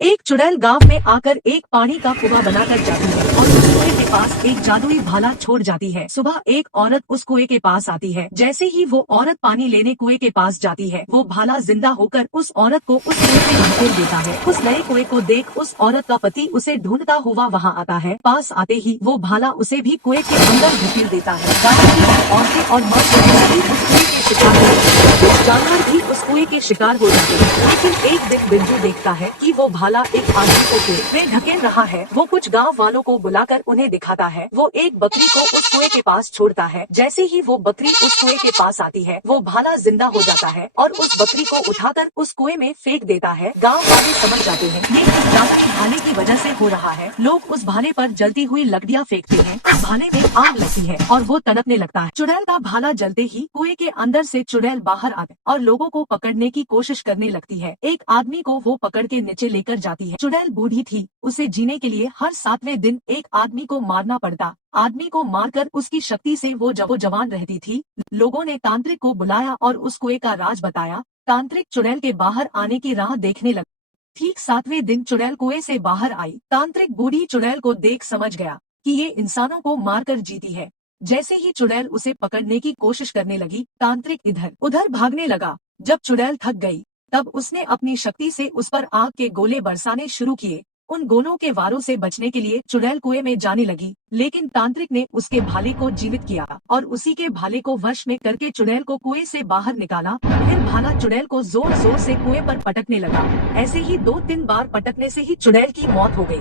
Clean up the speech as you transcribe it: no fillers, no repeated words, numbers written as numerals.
एक चुड़ैल गांव में आकर एक पानी का कुआं बनाकर जाती है और उस कुएं के पास एक जादुई भाला छोड़ जाती है। सुबह एक औरत उस कुएं के पास आती है। जैसे ही वो औरत पानी लेने कुएं के पास जाती है, वो भाला जिंदा होकर उस औरत को उस कुएं में धकेल देता है। उस नए कुएं को देख उस औरत का पति उसे ढूंढता हुआ वहां आता है। पास आते ही वो भाला उसे भी कुएं के अंदर धकेल देता है। औरतें और मर्द सभी उस कुएं के शिकार हो जाते हैं। जानवर भी उस कुएं के शिकार हो जाते हैं। लेकिन एक दिन बिरजू देखता है कि वो भाला एक आदमी को कुएं में धकेल रहा है। वो कुछ गांव वालों को बुलाकर उन्हें दिखाता है। वो एक बकरी को उस कुएं के पास छोड़ता है। जैसे ही वो बकरी उस कुएं के पास आती है, वो भाला जिंदा हो जाता है और उस बकरी को उठाकर उस कुएं में फेंक देता है। गाँव वाले समझ जाते हैं ये इस जादुई भाले की वजह से हो रहा है। लोग उस भाले पर जलती हुई लकड़ियां फेंकते हैं। उस भाले में आग लगती है और वो तड़पने लगता है। चुड़ैल का भाला जलते ही कुएं के अंदर से चुड़ैल बाहर आती और लोगों को पकड़ने की कोशिश करने लगती है। एक आदमी को वो पकड़ के नीचे लेकर जाती है। चुड़ैल बूढ़ी थी, उसे जीने के लिए हर 7वें दिन एक आदमी को मारना पड़ता। आदमी को मारकर उसकी शक्ति से वो जब जवान रहती थी। लोगों ने तांत्रिक को बुलाया और उस कुएं का राज बताया। तांत्रिक चुड़ैल के बाहर आने की राह देखने लगा। ठीक 7वें दिन चुड़ैल कुएं से बाहर आई। तांत्रिक बूढ़ी चुड़ैल को देख समझ गया कि ये इंसानों को मारकर जीती है। जैसे ही चुड़ैल उसे पकड़ने की कोशिश करने लगी, तांत्रिक इधर उधर भागने लगा। जब चुड़ैल थक गई, तब उसने अपनी शक्ति से उस पर आग के गोले बरसाने शुरू किए। उन गोलों के वारों से बचने के लिए चुड़ैल कुएं में जाने लगी, लेकिन तांत्रिक ने उसके भाले को जीवित किया और उसी के भाले को वश में करके चुड़ैल को कुएं से बाहर निकाला। फिर भाला चुड़ैल को जोर जोर से कुएं पर पटकने लगा। ऐसे ही 2-3 बार पटकने से ही चुड़ैल की मौत हो गई।